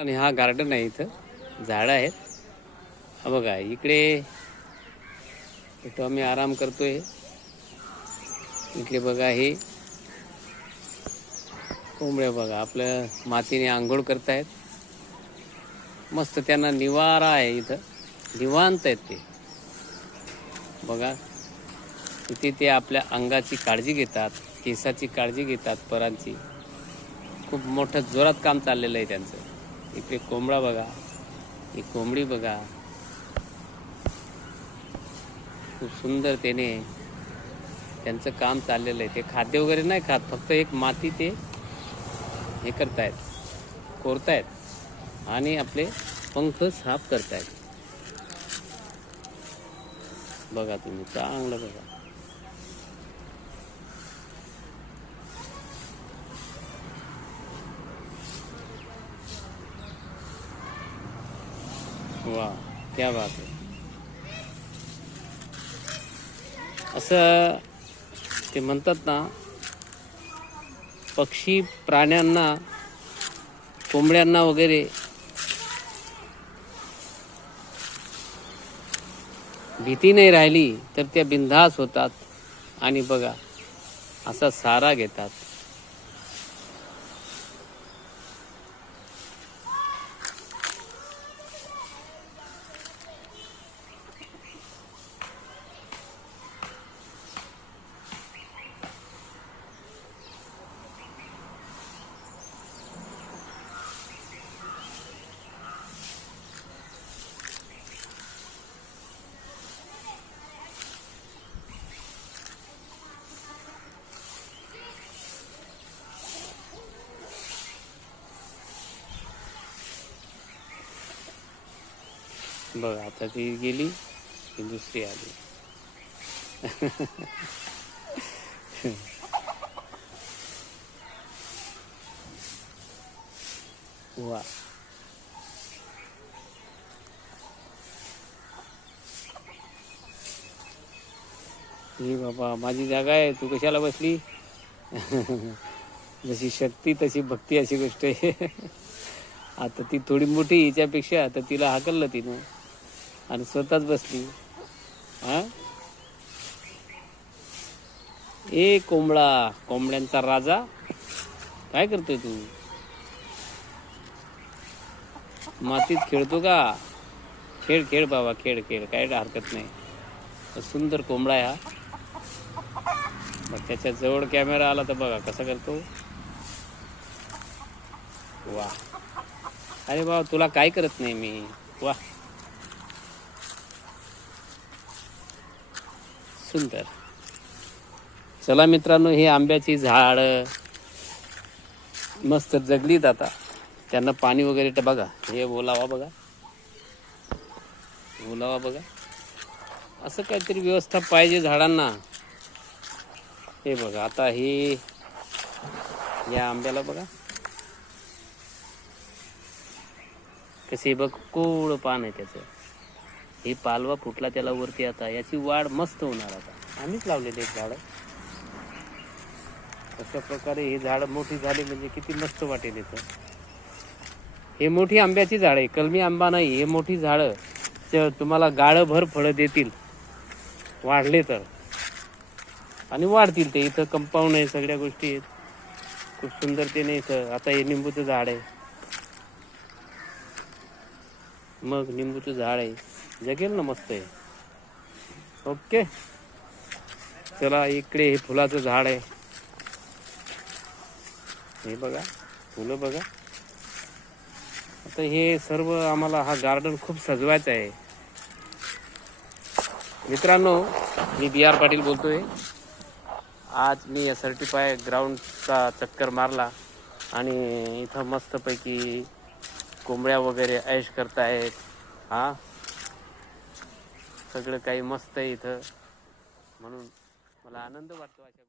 आणि हा गार्डन आहे इथं. झाडं आहेत. हा बघा इकडे इथं आम्ही आराम करतोय. इकडे बघा हे. कोंबड्या बघा आपलं मातीने आंघोळ करतायत. मस्त त्यांना निवारा आहे इथं. निवांत आहेत ते. बघा इथे ते आपल्या अंगाची काळजी घेतात केसाची काळजी घेतात परांची. खूप मोठं जोरात काम चाललेलं आहे त्यांचं. इकडे कोंबडा बघा. ही कोंबडी बघा. खूप सुंदर त्याने त्यांचं काम चाललेलं आहे. ते खाद्य वगैरे नाही खात फक्त एक माती ते हे करतायत कोरतायत आणि आपले पंख साफ करतायत. बघा तुम्ही चांगलं बघा. वा क्या बात आहे असं ते म्हणतात ना पक्षी प्राण्यांना कोंबड्यांना वगैरे भीती नाही राहिली तर त्या बिनधास होतात आणि बघा असा सारा घेतात. बघ आता ती गेली की दुसरी आली. वा. ही बाबा माझी जागा आहे तू कशाला बसली? जशी शक्ती तशी भक्ती अशी गोष्ट आहे. आता ती थोडी मोठी हिच्यापेक्षा तर तिला हाकललं तिनं. आणि स्वतःच बसली. हा? ए कोंबडा कोंबड्यांचा राजा काय करतोय तू? मातीत खेळतो का? खेळ खेळ बाबा खेळ खेळ काय हरकत नाही. सुंदर कोंबडा आहे हा. मग त्याच्याजवळ कॅमेरा आला तर बघा कसा करतो. वा अरे बाबा तुला काय करत नाही मी? वा सुंदर. चला मित्रांनो हे आंब्याची झाड मस्त जगलीत आता. त्यांना पाणी वगैरे तर बघा हे ओलावा बघा. ओलावा बघा. असं काहीतरी व्यवस्था पाहिजे झाडांना. हे बघा आता हे या आंब्याला बघा. कसे बघ कोवळं पान आहे त्याचं. हे पालवा फुटला त्याला वरती आता. याची वाढ मस्त होणार आता. आम्हीच लावलेले एक झाड. अशा प्रकारे हे झाड मोठी झाली म्हणजे किती मस्त वाटेल इथं. हे मोठी आंब्याची झाड आहे. कलमी आंबा नाही हे मोठी झाडं. च- तुम्हाला गाळभर फळं देतील. वाढले तर. आणि वाढतील ते. इथं कंपाऊंड आहे सगळ्या गोष्टी आहेत. खूप सुंदरतेने इथं. आता हे निंबूचं झाड आहे. मग निंबूचं झाड आहे. जगेल ना मस्त आहे. ओके. चला इकडे हे फुलाचं झाड आहे. हे बघा फुलं बघा. आता हे सर्व आम्हाला हा गार्डन खूप सजवायचा आहे. मित्रांनो मी बी आर पाटील बोलतोय. आज मी या सर्टिफाय ग्राउंडचा चक्कर मारला आणि इथं मस्तपैकी कोंबड्या वगैरे ऐश करतायत. हा? सगळं काही मस्त आहे इथं. म्हणून मला आनंद वाटतो अशा